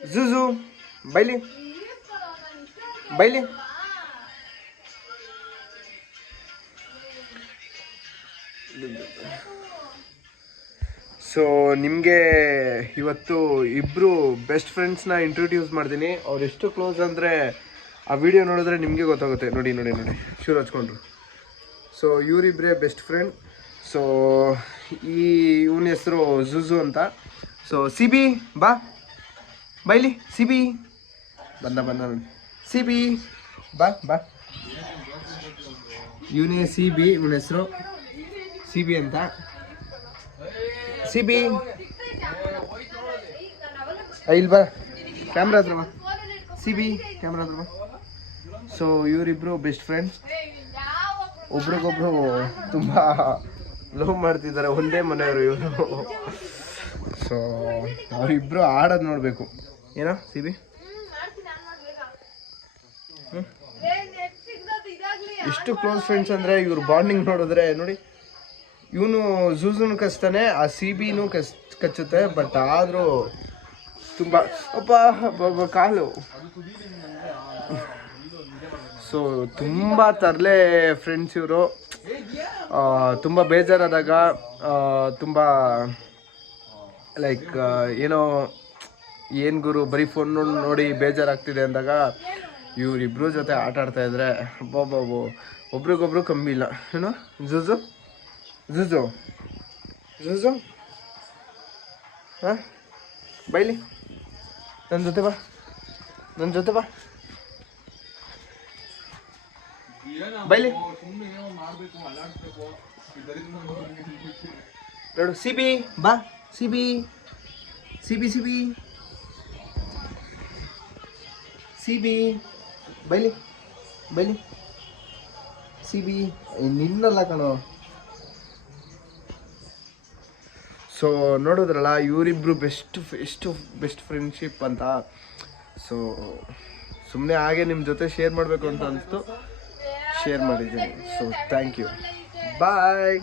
ಜುಜು ಬೈಲಿ ಬೈಲಿ. ಸೊ ನಿಮಗೆ ಇವತ್ತು ಇಬ್ಬರು ಬೆಸ್ಟ್ ಫ್ರೆಂಡ್ಸ್ನ ಇಂಟ್ರೊಡ್ಯೂಸ್ ಮಾಡ್ತೀನಿ. ಅವ್ರು ಎಷ್ಟು ಕ್ಲೋಸ್ ಅಂದರೆ ಆ ವಿಡಿಯೋ ನೋಡಿದ್ರೆ ನಿಮಗೆ ಗೊತ್ತಾಗುತ್ತೆ. ನೋಡಿ ನೋಡಿ ನೋಡಿ ಶೂರು ಹಚ್ಕೊಂಡ್ರು. ಸೊ ಇವರಿಬ್ಬರೇ ಬೆಸ್ಟ್ ಫ್ರೆಂಡ್. ಸೊ ಇವನ ಹೆಸರು ಜುಜು ಅಂತ. ಸೊ ಸಿ ಬಿ ಬಾ ಬೈಲಿ. ಸಿ ಬಿ ಬಂದ ನೋಡಿ. ಸಿ ಬಿ ಬಾ ಬಾ. ಇವನೇ ಸಿ ಬಿ, ಇವನ ಹೆಸರು ಸಿ ಬಿ ಅಂತ. ಸಿ ಬಿ ಇಲ್ಲಿ ಬಾ, ಕ್ಯಾಮ್ರಾ ಹತ್ರ ಬಾ. ಸಿ ಬಿ ಕ್ಯಾಮ್ರಾ ಹತ್ರ ಬಾ. ಸೊ ಇವರಿಬ್ಬರು ಬೆಸ್ಟ್ ಫ್ರೆಂಡ್ಸ್. ಒಬ್ರಿಗೊಬ್ರು ತುಂಬ ಲವ್ ಮಾಡ್ತಿದ್ದಾರೆ, ಒಂದೇ ಮನೆಯವರು ಇವರು. ಸೊ ಅವರಿಬ್ಬರು ಆಡೋದು ನೋಡಬೇಕು. ಏನೋ ಸಿ ಬಿ ಎಷ್ಟು ಕ್ಲೋಸ್ ಫ್ರೆಂಡ್ಸ್ ಅಂದರೆ ಇವ್ರ ಬಾಂಡಿಂಗ್ ನೋಡಿದ್ರೆ ನೋಡಿ. ಇವನು ಜೂಜುನು ಕಚ್ತಾನೆ, ಆ ಸಿ ಬಿನೂ ಕಚ್ಚುತ್ತೆ. ಬಟ್ ಆದರೂ ತುಂಬ ಅಪ್ಪ ಕಾಲು. ಸೊ ತುಂಬ ತರಲೆ ಫ್ರೆಂಡ್ಸ್ ಇವರು. ತುಂಬ ಬೇಜಾರಾದಾಗ, ತುಂಬ ಲೈಕ್ ಏನೋ ಏನು ಗುರು ಬರೀ ಫೋನ್ ನೋಡಿ ಬೇಜಾರಾಗ್ತಿದೆ ಅಂದಾಗ ಇವರಿಬ್ರು ಜೊತೆ ಆಟ ಆಡ್ತಾಯಿದ್ರೆ ಬಾಬು ಒಬ್ರಿಗೊಬ್ರು ಕಮ್ಮಿ ಇಲ್ಲ. ಏನೋ ಜುಜು ಜುಜು ಜುಜು ಹಾಂ ಬೈಲಿ, ನನ್ನ ಜೊತೆ ಬಾ, ನನ್ನ ಜೊತೆ ಬಾ ಬೈಲಿ. ನೋಡು ಸಿ ಬಿ ಬಾ. ಸಿ ಬಿ ಸಿ ಬಿ ಸಿ ಬಿ ಸಿ ಬಿ ಬೈಲಿ ಬೈಲಿ. ಸಿ ಬಿ ನಿನ್ನಲ್ಲ ಕಣೋ. ಸೊ ನೋಡಿದ್ರಲ್ಲ ಇವರಿಬ್ಬರು ಬೆಸ್ಟ್ ಫ್ರೆಂಡ್ಶಿಪ್ ಅಂತ. ಸೊ ಸುಮ್ಮನೆ ಹಾಗೆ ನಿಮ್ಮ ಜೊತೆ ಶೇರ್ ಮಾಡಬೇಕು ಅಂತ ಅನಿಸ್ತು, ಶೇರ್ ಮಾಡಿದ್ದೀನಿ. So thank you, bye.